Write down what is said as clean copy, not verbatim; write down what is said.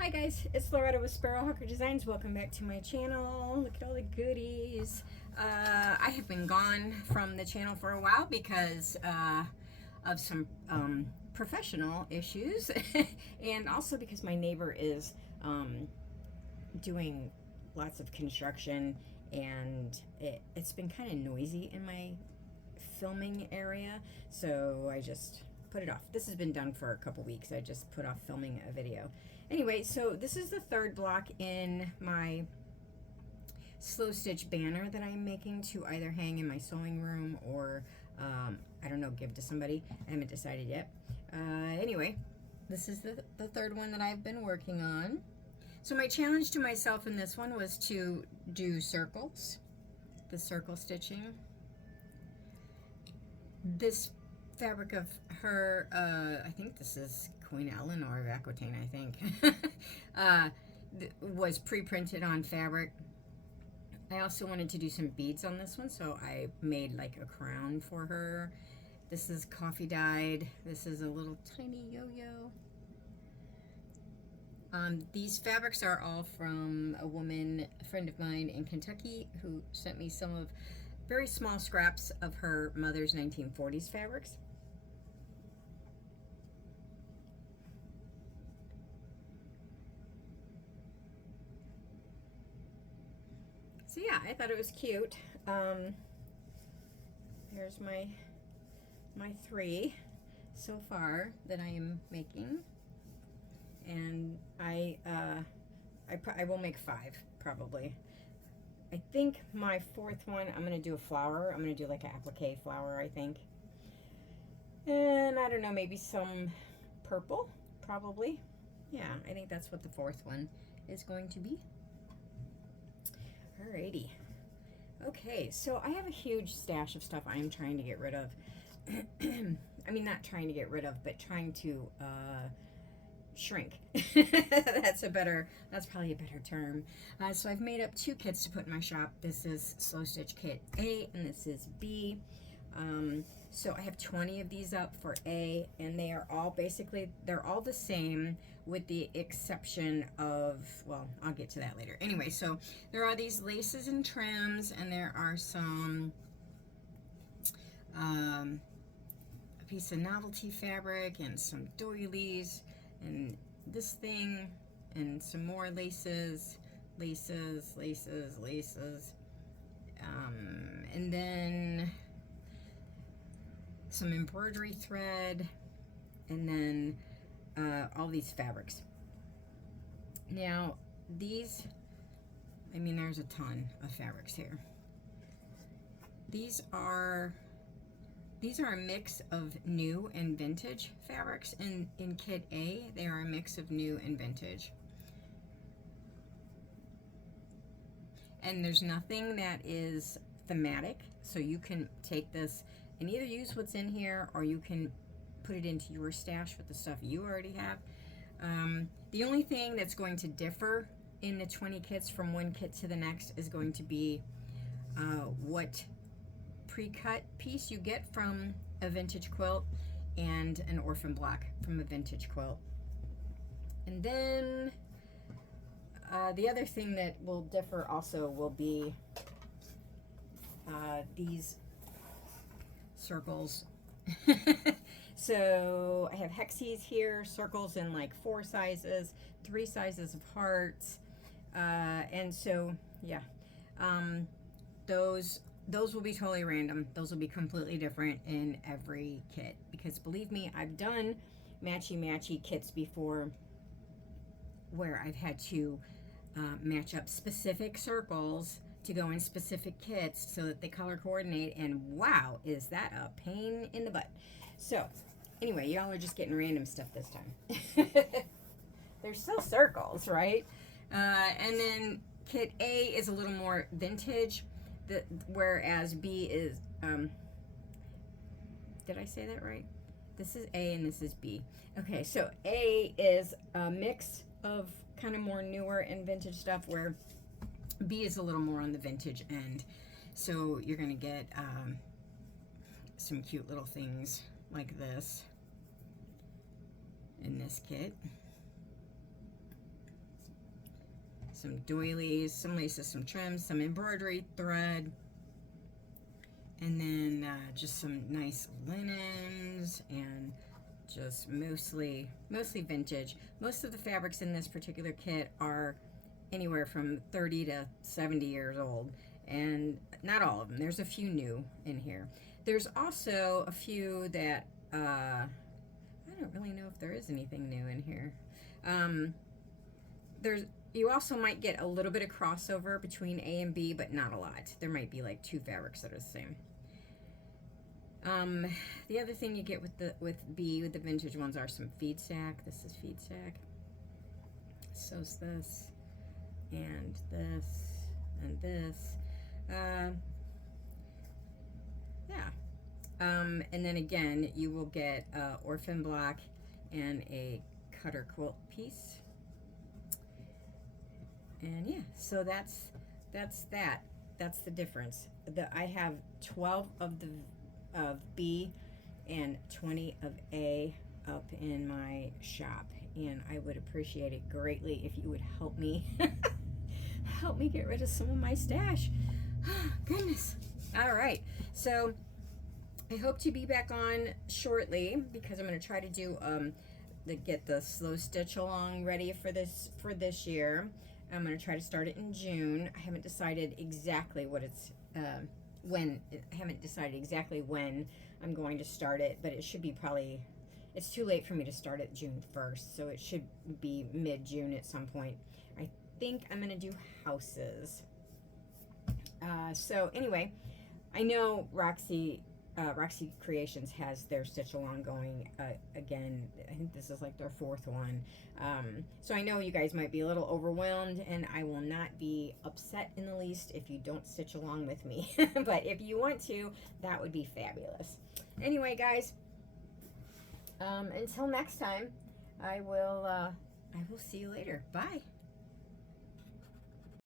Hi guys, it's Lauretta with Sparrowhawker Designs. Welcome back to my channel. Look at all the goodies. I have been gone from the channel for a while because of some professional issues and also because my neighbor is doing lots of construction, and it's been kind of noisy in my filming area, so I just put it off. This has been done for a couple weeks. I just put off filming a video. Anyway, so this is the third block in my slow stitch banner that I'm making to either hang in my sewing room or I don't know, give to somebody. I haven't decided yet. Anyway, this is the third one that I've been working on. So my challenge to myself in this one was to do circles, the circle stitching. This fabric of her, I think this is Queen Eleanor of Aquitaine, I think, was pre-printed on fabric. I also wanted to do some beads on this one, so I made like a crown for her. This is coffee dyed. This is a little tiny yo-yo. These fabrics are all from a friend of mine in Kentucky, who sent me some of very small scraps of her mother's 1940s fabrics. So yeah, I thought it was cute. Here's my three so far that I am making, and I will make 5 probably. I think my fourth one, I'm gonna do a flower. I'm gonna do like an applique flower, I think, and I don't know, maybe some purple, probably. Yeah, I think that's what the fourth one is going to be. Alrighty. Okay, so I have a huge stash of stuff I'm trying to get rid of. I mean, not trying to get rid of, but trying to shrink. That's probably a better term. So I've made up 2 kits to put in my shop. This is Slow Stitch Kit A, and this is B. So I have 20 of these up for A, and they are all they're all the same, with the exception of, well, I'll get to that later. Anyway, so there are these laces and trims, and there are some a piece of novelty fabric and some doilies and this thing and some more laces, and then some embroidery thread, and then all these fabrics. Now these, I mean, there's a ton of fabrics here. These are a mix of new and vintage fabrics. In Kit A, they are a mix of new and vintage. And there's nothing that is thematic, so you can take this and either use what's in here, or you can put it into your stash with the stuff you already have. The only thing that's going to differ in the 20 kits from one kit to the next is going to be what pre-cut piece you get from a vintage quilt and an orphan block from a vintage quilt. And then the other thing that will differ also will be these circles. So I have hexes here, circles in like 4 sizes, 3 sizes of hearts, and so yeah, those will be totally random. Those will be completely different in every kit, because believe me, I've done matchy kits before where I've had to match up specific circles to go in specific kits so that they color coordinate, and wow, is that a pain in the butt. So anyway, y'all are just getting random stuff this time. They're still circles, right? And then Kit A is a little more vintage, whereas B is, did I say that right? This is A and this is B. Okay, so A is a mix of kind of more newer and vintage stuff, where B is a little more on the vintage end. So you're gonna get some cute little things like this in this kit. some doilies, some laces, some trims, some embroidery thread, and then just some nice linens, and just mostly vintage. Most of the fabrics in this particular kit are anywhere from 30 to 70 years old, and not all of them. There's a few new in here. There's also a few that I don't really know if there is anything new in here. You also might get a little bit of crossover between A and B, but not a lot. There might be like 2 fabrics that are the same. The other thing you get with B, with the vintage ones, are some feed sack. This is feed sack. So's this, and this, and this. Yeah. And then again, you will get orphan block and a cutter quilt piece. And yeah, so that's that. That's the difference. I have 12 of B and 20 of A up in my shop, and I would appreciate it greatly if you would help me help me get rid of some of my stash. Goodness. All right, so I hope to be back on shortly, because I'm going to try to do get the slow stitch along ready for this year. I'm going to try to start it in June. I haven't decided exactly what it's when. I haven't decided exactly when I'm going to start it, but it should be probably. It's too late for me to start it June 1st, so it should be mid-June at some point. I think I'm going to do houses. So anyway, I know Roxy Creations has their stitch along going again. I think this is like their 4th one. So I know you guys might be a little overwhelmed, and I will not be upset in the least if you don't stitch along with me. But if you want to, that would be fabulous. Anyway, guys, until next time, I will see you later. Bye.